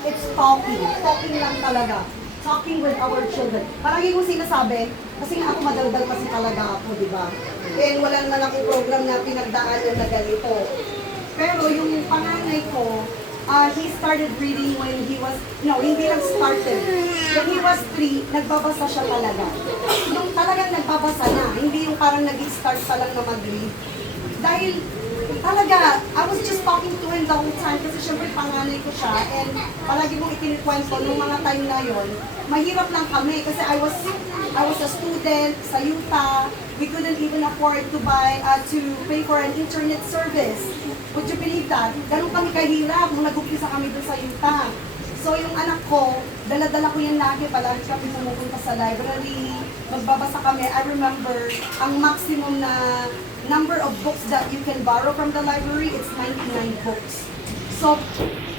It's talking. Talking lang talaga. Talking with our children. Parang yung sinasabi, kasi nga ako madaldal kasi talaga ako, di ba? And wala naman akong program na pinagdaanan na ganito. Pero yung panganay ko, he started reading when he was, no, hindi lang started. When he was 3, nagbabasa siya talaga. Yung talagang nagbabasa na, hindi yung parang nag-start pa lang na mag-read. Dahil talaga, I was just talking to him the whole time kasi syempre panganay ko siya and palagi mong ikinikwento nung mga time na yon. Mahirap lang kami kasi I was a student sa Utah. We couldn't even afford to pay for an internet service. Would you believe that? Ganun kami kahirap nung nag-umpisa kami doon sa Utah. So yung anak ko, dala-dala ko yan lagi, palagi kami pumupunta sa library, magbabasa kami. I remember, ang maximum na number of books that you can borrow from the library, it's 99 books. So,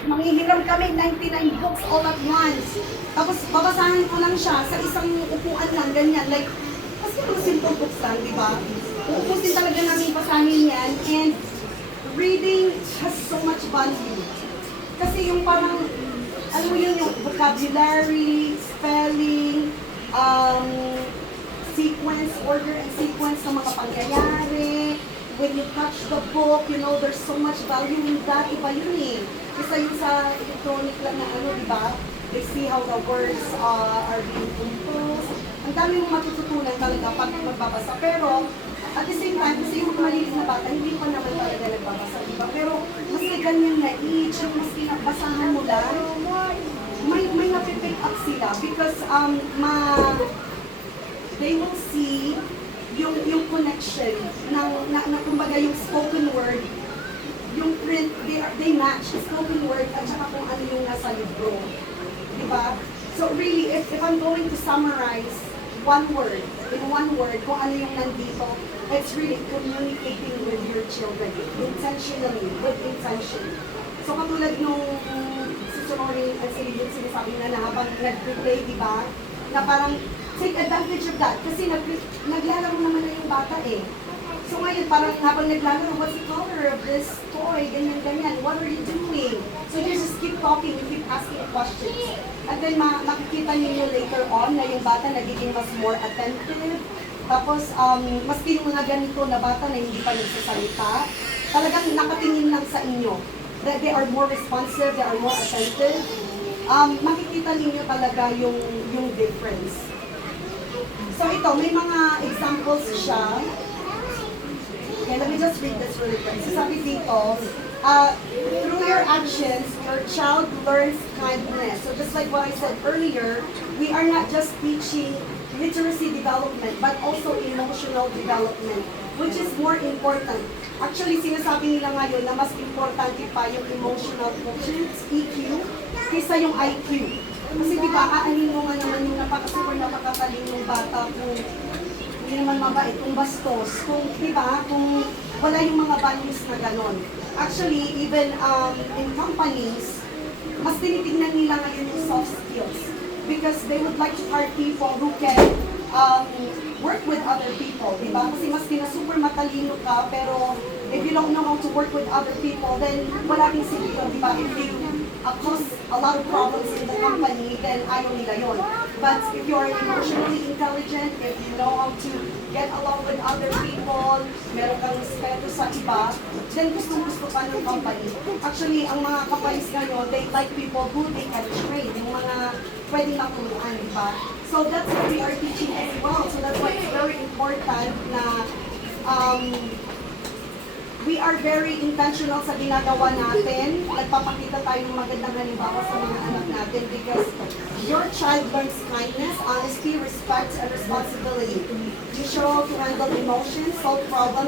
manghihiram kami 99 books all at once. Tapos, babasahin ko lang siya sa isang upuan lang, ganyan. Like, kasi yung simple books lang, di ba? Uupusin talaga namin basahin yan. And reading has so much value. Kasi yung parang, ano yun, yung vocabulary, spelling, sequence, order and sequence ng mga pangyayari. When you touch the book, you know, there's so much value in that. Iba yun eh. Isa yung sa electronic lang na ano, di ba? They see how the words are being composed. Ang dami mong matututunan talaga pag magbabasa. Pero, at the same time, kasi yung maliit na bata, hindi pa naman talaga nagbabasa, di ba? Pero, maski ganyan na age, yung maski nagbasahan mo lang, may napipick up sila because they will see yung connection na kumbaga yung spoken word, yung print, they match spoken word at saka kung ano yung nasa libro. Diba? So really, if I'm going to summarize in one word, kung ano yung nandito, it's really communicating with your children, intentionally, with intention. So katulad nung si Sonori at si Lilith sinasabi na habang nag-play, diba? Na parang take advantage of that kasi naglalaro naman na yung bata eh. So ngayon, parang habang naglalaro, what's the color of this toy? Ganyan. What are you doing? So you just keep talking, you keep asking questions. And then makikita niyo later on na yung bata nagiging mas more attentive. Tapos, maski yung mga ganito na bata na hindi pa nagsasalita, talagang nakatingin lang sa inyo. That they are more responsive, they are more attentive. Makikita ninyo talaga yung difference. So ito, may mga examples siya. Okay, let me just read this really quick. So sabi dito, through your actions, your child learns kindness. So just like what I said earlier, we are not just teaching literacy development, but also emotional development, which is more important. Actually, sinasabi nila ngayon na mas importante pa yung emotional quotients, EQ, kaysa yung IQ. Kasi di ba, aanin mo nga naman yung super napakatalinong bata kung hindi naman mabait, kung bastos, kung di ba, kung wala yung mga values na ganon. Actually, even in companies, mas tinitignan nila ngayon yung soft skills because they would like to hire people who can work with other people, di ba? Kasi mas super matalino ka, pero if you don't know how to work with other people, then wala din siguro, di ba? If you cause a lot of problems in the company, then ayaw nila yun. But if you are emotionally intelligent, if you know how to get along with other people, meron kang respeto sa iba, then gusto ka ng company. Actually, ang mga companies ngayon, they like people who they can train, yung mga pwedeng matuluan, di ba? So that's what we are teaching as well. So that's why it's very important na we are very intentional sa ginagawa natin. Nagpapakita tayo ng magandang halimbawa sa mga anak natin because your child learns kindness, honesty, respect, and responsibility. You show how to handle emotions, solve problems,